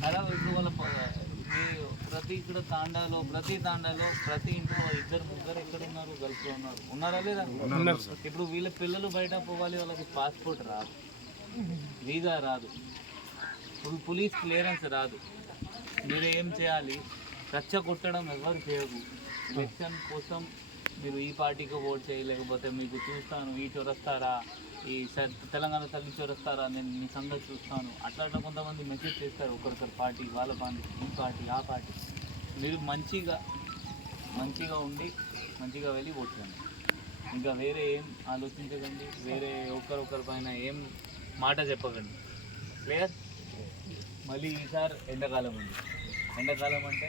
ఖరాబ్ ఇప్పుడు వాళ్ళ ప్రతి ఇక్కడ తాండాలో ప్రతి తాండాలో ప్రతి ఇంట్లో ఇద్దరు ముగ్గురు ఎక్కడ ఉన్నారు గల్ఫ్లో ఉన్నారు. ఉన్నారా లేదా? ఇప్పుడు వీళ్ళ పిల్లలు బయట పోవాలి వాళ్ళకి పాస్పోర్ట్ రాదు. వీసా రాదు. ఇప్పుడు పోలీస్ క్లియరెన్స్ రాదు. మీరు ఏం చేయాలి? రచ్చ కొట్టడం ఎవరు చేయకు ఎలక్షన్ కోసం మీరు ఈ పార్టీకి ఓట్ చేయలేకపోతే మీకు చూస్తాను ఈ చొరస్తారా? ఈ తెలంగాణ తల్లి చొరస్తారా? నేను మీ సంగతి చూస్తాను. అట్లా అట్లా కొంతమంది మెసేజ్ చేస్తారు ఒకరికొకరు పార్టీ వాళ్ళ పార్టీ ఈ పార్టీ ఆ పార్టీ. మీరు మంచిగా మంచిగా ఉండి మంచిగా వెళ్ళి ఓట్ చేయండి. ఇంకా వేరే ఏం ఆలోచించకండి వేరే ఒకరొకరి పైన ఏం మాట చెప్పకండి. క్లియర్ మళ్ళీ ఈసారి ఎండాకాలం ఉంది. ఎండాకాలం అంటే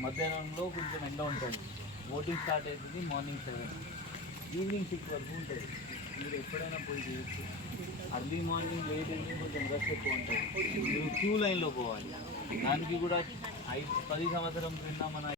మధ్యాహ్నంలో కొంచెం ఎండ ఉంటుంది. ఓటింగ్ స్టార్ట్ అవుతుంది మార్నింగ్ సెవెన్ ఈవినింగ్ సిక్స్ వరకు ఉంటుంది. మీరు ఎప్పుడైనా పోయి చేయొచ్చు. అర్లీ మార్నింగ్ లేట్ అయితే కొంచెం రష్ ఎక్కువ ఉంటుంది. మీరు క్యూ లైన్లో పోవాలి. దానికి కూడా ఐదు పది సంవత్సరం క్రింద మన